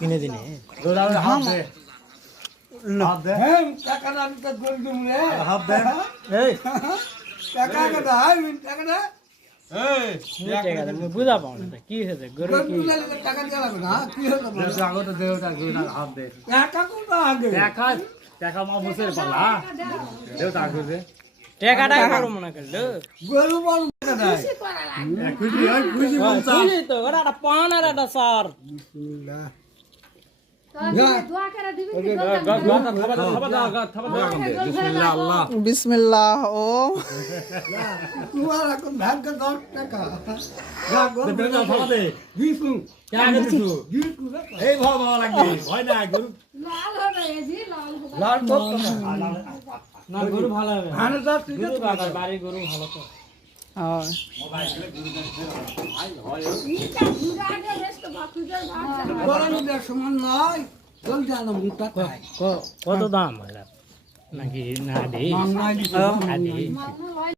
কিনে দিনে বুঝা পাও না কি হয়েছে গরু কি টাকাটা গরু মনে করলো গরু বড় খুশি তো ওরা একটা পান আর একটা সার বিসমিল্লাহ ও না গরু ভালো হবে বাড়ি গরু ভালো তো কত দাম নাকি না